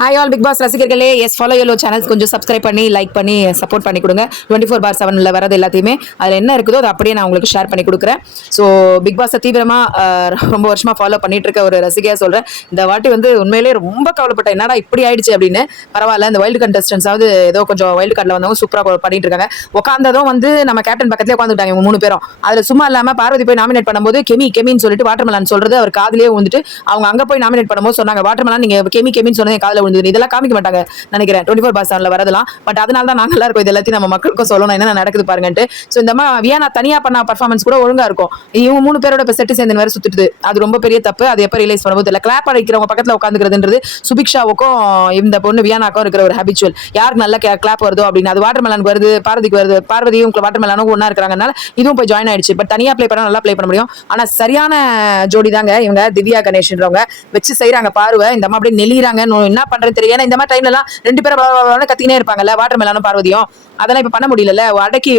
Hi all Bigg Boss ரசிகர்களே, yes follow yellow channels கொஞ்சம் subscribe பண்ணி லைக் பண்ணி சப்போர்ட் பண்ணி கொடுங்க. 24/7 வரது எல்லாத்தையுமே அதில் என்ன இருக்குதோ அதை அப்படியே நான் உங்களுக்கு ஷேர் பண்ணி கொடுக்குறேன். ஸோ பிக் பாஸை தீவிரமாக ரொம்ப வருஷமாக ஃபாலோ பண்ணிட்டு இருக்க ஒரு ரசிகையாக சொல்கிறேன். இந்த வாட்டி வந்து உண்மையிலேயே ரொம்ப கவலைப்பட்டேன், என்னடா இப்படி ஆயிடுச்சு அப்படின்னு. பரவாயில்ல, இந்த வைல்டு கண்டஸ்டன்ஸாவது ஏதோ கொஞ்சம் வைல்டு கார்டில் வந்தவங்க சூப்பராக பண்ணிட்டு இருக்காங்க. உட்காந்ததும் வந்து நம்ம கேப்டன் பக்கத்துலேயே உட்காந்துட்டாங்க இவங்க 3 பேரும். அதில் சும்மா இல்லாமல் பார்வதி போய் நாமினேட் பண்ணும்போது கெமின்னு சொல்லிட்டு வாட்டர்மெலான் சொல்றது அவர் காதிலே வந்துட்டு அவங்க அங்கே போய் நாமினேட் பண்ணும்போது சொன்னாங்க, வாட்டர்மெலான் நீங்கள் கெமின்னு சொன்னது காதில் விழுந்தது. இதெல்லாம் காமிக்க மாட்டாங்க நினைக்கிறேன் 24/7 வரதெல்லாம். பட் அதனால தான் நாங்க எல்லாரும் இது எல்லாத்தையும் நம்ம மக்களுக்கும் சொல்லணும் என்ன நடக்குது பாருங்கன்ட்டு. ஸோ இந்த மாதிரி வியானா தனியா பண்ண பர்ஃபார்மன்ஸ் கூட ஒழுங்கா இருக்கும். இவங்க 3 பேரோட இப்போ செட்டு சேர்ந்து வேற சுத்திட்டு அது ரொம்ப பெரிய தப்பு. அது எப்போ ரியலைஸ் பண்ணும்போது இல்லை. கிளாப் அடிக்கிறவங்க பக்கத்தில் உட்காந்துக்கிறதுன்றது சுபிக்ஷாவுக்கும் இந்த பொண்ணு வியானாக்கும் இருக்கிற ஒரு ஹேபிச்சுவல். யாருக்கு நல்ல கிளாப் வருதோ அப்படின்னு. அது வாட்டர்மெலானுக்கு வருது, பார்வதிக்கு வருது. பார்வதியும் வாட்டர்மெலானும் ஒன்னா இருக்கிறாங்கனால இதுவும் போய் ஜாயின் ஆயிடுச்சு. பட் தனியா ப்ளே பண்ணா நல்லா ப்ளே பண்ண முடியும். ஆனா சரியான ஜோடி தாங்க இவங்க. திவ்யா கணேஷ்ன்றவங்க வச்சு செய்யறாங்க பார்வை. இந்த மாதிரி அப்படியே நெளிறாங்க, என்ன பண்றது தெரியும். ஏன்னா இந்த மாதிரி டைம்ல எல்லாம் 2 பேரும் கத்தினே இருப்பாங்கல்ல, வாட்டர்மெலானும் பார்வதியும். அதெல்லாம் இப்ப பண்ண முடியல. அடக்கி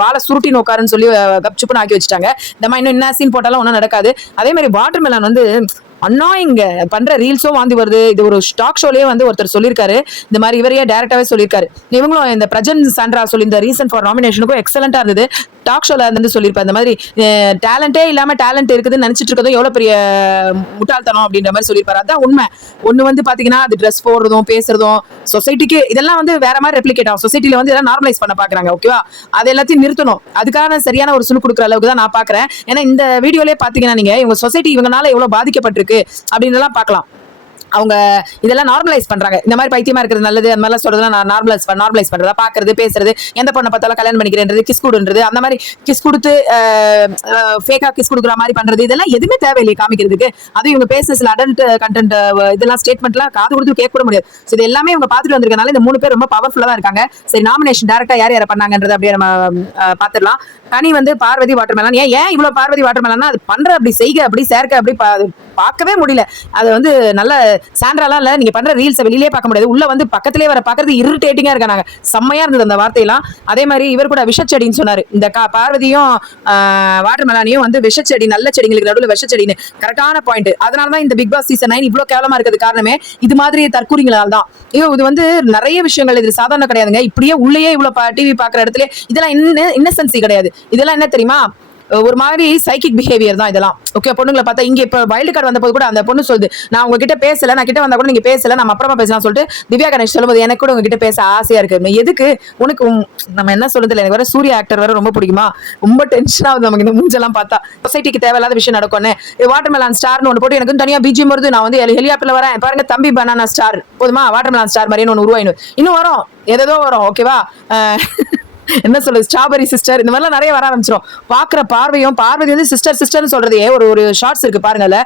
வாழை சுருட்டி நோக்காருன்னு சொல்லி கப்சுப்புன்னு ஆக்கி வச்சுட்டாங்க. இந்த மாதிரி இன்னும் என்ன சீன் போட்டாலும் ஒன்றும் நடக்காது. அதே மாதிரி வாட்டர்மெலான் வந்து அன்னாயிங்க பண்ற ரீல்ஸும் வாந்தி வருது. இது ஒரு ஸ்டாக் ஷோலயே வந்து ஒருத்தர் சொல்லியிருக்காரு, இந்த மாதிரி இவரையே டைரக்டாவே சொல்லியிருக்காரு. இவங்களும் இந்த பிரஜன் சாண்ட்ரா சொல்லி இந்த ரீசன் ஃபார் நாமினேஷனுக்கும் எக்ஸலண்டா இருந்தது. டாக் ஷோல வந்து சொல்லியிருப்பாரு, இந்த மாதிரி டேலண்டே இல்லாம டேலண்ட் இருக்குதுன்னு நினைச்சிட்டு இருக்கதும் எவ்வளவு பெரிய முட்டாள்தனம் அப்படின்ற மாதிரி சொல்லியிருப்பாரு. அதான் உண்மை. ஒண்ணு வந்து பாத்தீங்கன்னா அது ட்ரெஸ் போடுறதும் பேசுறதும் சொசைட்டிக்கு இதெல்லாம் வந்து வேற மாதிரி ரெப்ளிகேட் ஆகும். சொசைட்டில வந்து இதெல்லாம் நார்மலைஸ் பண்ண பாக்குறாங்க. ஓகேவா, அது எல்லாத்தையும் நிறுத்தணும். அதுக்கான சரியான ஒரு சுழு கொடுக்குற அளவுக்கு தான் நான் பாக்குறேன். ஏன்னா இந்த வீடியோலயே பாத்தீங்கன்னா நீங்க இவங்க சொசைட்டி இவங்கனால எவ்வளவு பாதிக்கப்பட்டிருக்கு அப்படின்னு எல்லாம் பார்க்கலாம். அவங்க இதெல்லாம் நார்மலைஸ் பண்றாங்க. இந்த மாதிரி பைத்தியமா இருக்கிறது நல்லது அந்த மாதிரிலாம் சொல்றதுலாம் நார்மலைஸ் பண்றதா, பாக்குறது பேசுறது, எந்த பொண்ணை பார்த்தாலும் கல்யாணம் பண்ணிக்கிறேன்றது, கிஸ் கொடுன்றது, அந்த மாதிரி கிஸ் கொடுத்து ஃபேக்கா கிஸ் கொடுக்குற மாதிரி பண்றது, இதெல்லாம் எதுவுமே தேவையில்லை காமிக்கிறதுக்கு. அதுவும் இவங்க பேசுறதுல அடல்ட் கண்டென்ட் இதெல்லாம் ஸ்டேட்மெண்ட்லாம் காது கொடுத்து கேட்க கூட முடியாது. இது எல்லாமே இவங்க பார்த்துட்டு வந்திருக்கனால இந்த 3 பேர் ரொம்ப பவர்ஃபுல்லா தான் இருக்காங்க. சரி, நாமினேஷன் டேரக்டா யார் யாரை பண்ணாங்கன்றது அப்படியே நம்ம பாத்துடலாம். கனி வந்து பார்வதி வாட்டர்மெலான். ஏன் இவ்வளவு பார்வதி வாட்டர்மெலான்னா அது பண்ற அப்படி செய்க அப்படி சேர்க்க அப்படி பார்க்கவே முடியல. அது வந்து நல்ல சாண்ட்ராலாம் இல்ல, நீங்க பண்ற ரீல்ஸ் வெளியிலே பார்க்க முடியாது. உள்ள வந்து பக்கத்திலே வர பாக்குறது இரிட்டேட்டிங்கா இருக்காங்க. செம்மையா இருந்தது அந்த வார்த்தையெல்லாம். அதே மாதிரி இவர் கூட விஷச்செடின்னு சொன்னாரு. இந்த பார்வதியும் வாட்டர்மெலானையும் வந்து விஷச்செடி, நல்ல செடிங்களுக்கு நடுவில் விஷச்செடின்னு கரெக்டான பாயிண்ட். அதனாலதான் இந்த பிக் பாஸ் சீசன் 9 இவ்வளவு கேவலமா இருக்கிறது காரணமே இது மாதிரி தற்கூறிங்களால் தான். இது வந்து நிறைய விஷயங்கள் இது சாதாரண கிடையாதுங்க. இப்படியே உள்ளேயே இவ்வளவு டிவி பாக்குற இடத்துல இதெல்லாம் இன்னசென்சி கிடையாது. இதெல்லாம் என்ன தெரியுமா, ஒரு மாதிரி சைக்கிக் பிஹேவியர் தான் இதெல்லாம். ஓகே, பொண்ணுங்களை பார்த்தா இங்க இப்ப வைல்டு கார்டு வந்த போது கூட அந்த பொண்ணு சொல்லுது, நான் உங்ககிட்ட பேசல, நான் கிட்ட வந்தா கூட நீங்க பேசல, நம்ம அப்புறமா பேசலாம் சொல்லிட்டு திவ்யா கணேஷ் சொல்லும்போது எனக்கு கூட உங்ககிட்ட பேச ஆசையா இருக்கு. எதுக்கு உனக்கு நம்ம என்ன சொல்றது இல்லை. எனக்கு வர சூர்யா ஆக்டர் வேற ரொம்ப பிடிக்குமா, ரொம்ப டென்ஷன் ஆகுது நமக்கு இந்த மூஞ்செல்லாம் பார்த்தா. சொசைட்டிக்கு தேவையில்லாத விஷயம் நடக்கும்னு வாட்டர்மெலான் ஸ்டார்னு ஒன்று போட்டு எனக்கு தனியா பிஜிஎம் வருது. நான் வந்து ஹெலிகாப்டர்ல வரேன் பாருங்க, தம்பி பனானா ஸ்டார் போதுமா, வாட்டர்மெலான் ஸ்டார் மாதிரின்னு ஒன்று உருவாயிடும். இன்னும் வரும், ஏதோ வரும். ஓகேவா, என்ன சொல்றது, ஸ்ட்ராபெரி சிஸ்டர், இந்த மாதிரிலாம் நிறைய வர ஆரம்பிச்சிடும். பாக்குற பார்வையும் பார்வதி வந்து சிஸ்டர்னு சொல்றதே ஒரு ஷார்ட்ஸ் இருக்கு பாருங்கல்ல.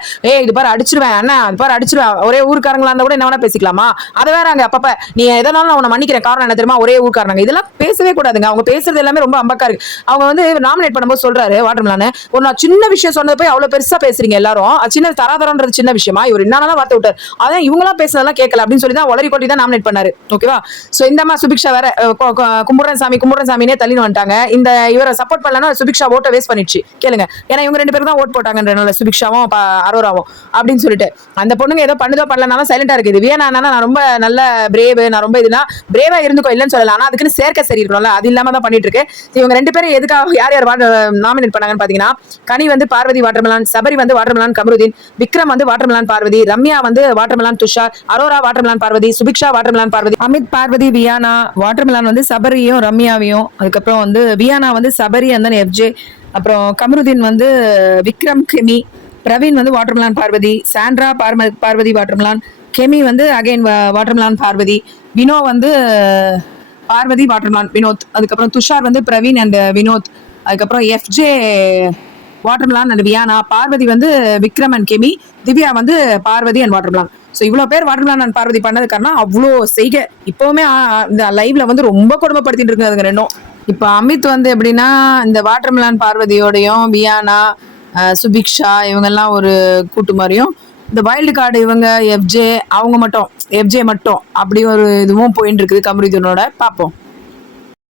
இது பாரு அடிச்சிருவேன் அண்ணா, அது பாரு அடிச்சிருவேன், ஒரே ஊருக்காரங்களா இருந்தா கூட என்ன வேணா பேசிக்கலாமா, அதை வேற அங்க அப்பப்ப நீ எதனாலும் நான் உன்னை மன்னிக்கிறேன், காரணம் என்ன தெரியுமா, ஒரே ஊருக்காரங்க. இதெல்லாம் பேசவே கூடாதுங்க. அவங்க பேசுறது எல்லாமே ரொம்ப அம்பக்கா இருக்கு. அவங்க வந்து நாமினேட் பண்ணும்போது சொல்றாரு வாட்டர்மெலான், ஒரு நான் சின்ன விஷயம் சொன்னது போய் அவ்வளவு பெருசா பேசுறீங்க எல்லாரும், சின்ன தராதரன்றது சின்ன விஷயமா, இவர் என்னன்னா வார்த்தை விட்டார், அதான் இவங்களாம் பேசுறதெல்லாம் கேட்கல அப்படின்னு சொல்லி தான் ஒளரி கொட்டி தான் நாமினேட் பண்ணாரு. ஓகேவா, சோ இந்த மாதிரி சுபிக்ஷா வேற கும்புரன் சாமினே தள்ளின்னு வந்துட்டாங்க. இந்த இவரை சப்போர்ட் பண்ணலன்னா சுபிக்ஷா ஓட்ட வேஸ்ட் பண்ணிடுச்சு கேளுங்க. ஏன்னா இவங்க 2 பேரும் தான் ஓட் போட்டாங்கன்றனால சுபிக்ஷாவும் அரோராவும் அப்படின்னு சொல்லிட்டு அந்த பொண்ணுங்க ஏதோ பண்ணுதோ பண்ணலனாலும் சைலண்டா இருக்குது. வியனா நான் ரொம்ப நல்ல பிரேவ், நான் ரொம்ப இதுனா பிரேவா இருந்துக்கோ இல்லைன்னு சொல்லலாம். ஆனா அதுக்குன்னு சேர்க்க சரி இருக்கணும்ல, அது இல்லாம தான் பண்ணிட்டு இருக்கு. இவங்க 2 பேரும் எதுக்காக யார் நாமினேட் பண்ணாங்கன்னு பாத்தீங்கன்னா, கனி வந்து பார்வதி வாட்டர்மெலான், சபரி வந்து வாட்டர்மெலான் கமருதீன், விக்ரம் வந்து வாட்டர்மெலான் பார்வதி, ரம்யா வந்து watermelon Tushar, Arora watermelon Parvathi, Subiksha watermelon Parvathi, Amit Parvathi Viyana, watermelon வந்து சபரியும் ரம்யாவையும், அதுக்கப்புறம் வந்து வியானா வந்து சபரி and then FJ, அப்புறம் கமருதீன் வந்து விக்ரம் கெமி, பிரவீன் வந்து watermelon Parvathi, Sandra Parvathi watermelon, Kemi வந்து அகைன் வாட்டர்மெலான் பார்வதி, வினோ வந்து பார்வதி வாட்டர்மெலான் வினோத், அதுக்கப்புறம் துஷார் வந்து பிரவீன் அண்ட் வினோத், அதுக்கப்புறம் FJ watermelon and Viana, Parvati வந்து விக்ரம் அண்ட் கெமி, திவ்யா வந்து பார்வதி அண்ட் வாட்டர்மெலான். ஸோ இவ்வளோ பேர் வாட்டர்மெலான் அண்ட் பார்வதி பண்ணது காரணம் அவ்வளோ செய்க. இப்போவுமே இந்த லைவ்ல வந்து ரொம்ப கொடுமைப்படுத்திட்டு இருக்கு அதுங்க ரெண்டும். இப்போ அமித் வந்து எப்படின்னா, இந்த வாட்டர்மெலான் பார்வதியோடையும் வியானா சுபிக்ஷா இவங்கெல்லாம் ஒரு கூட்டு மாதிரியும், இந்த வைல்டு கார்டு இவங்க எஃப்ஜே மட்டும் அப்படி ஒரு இதுவும் போயிட்டு இருக்குது கமருதீனோட. பார்ப்போம்.